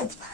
Ganz bald.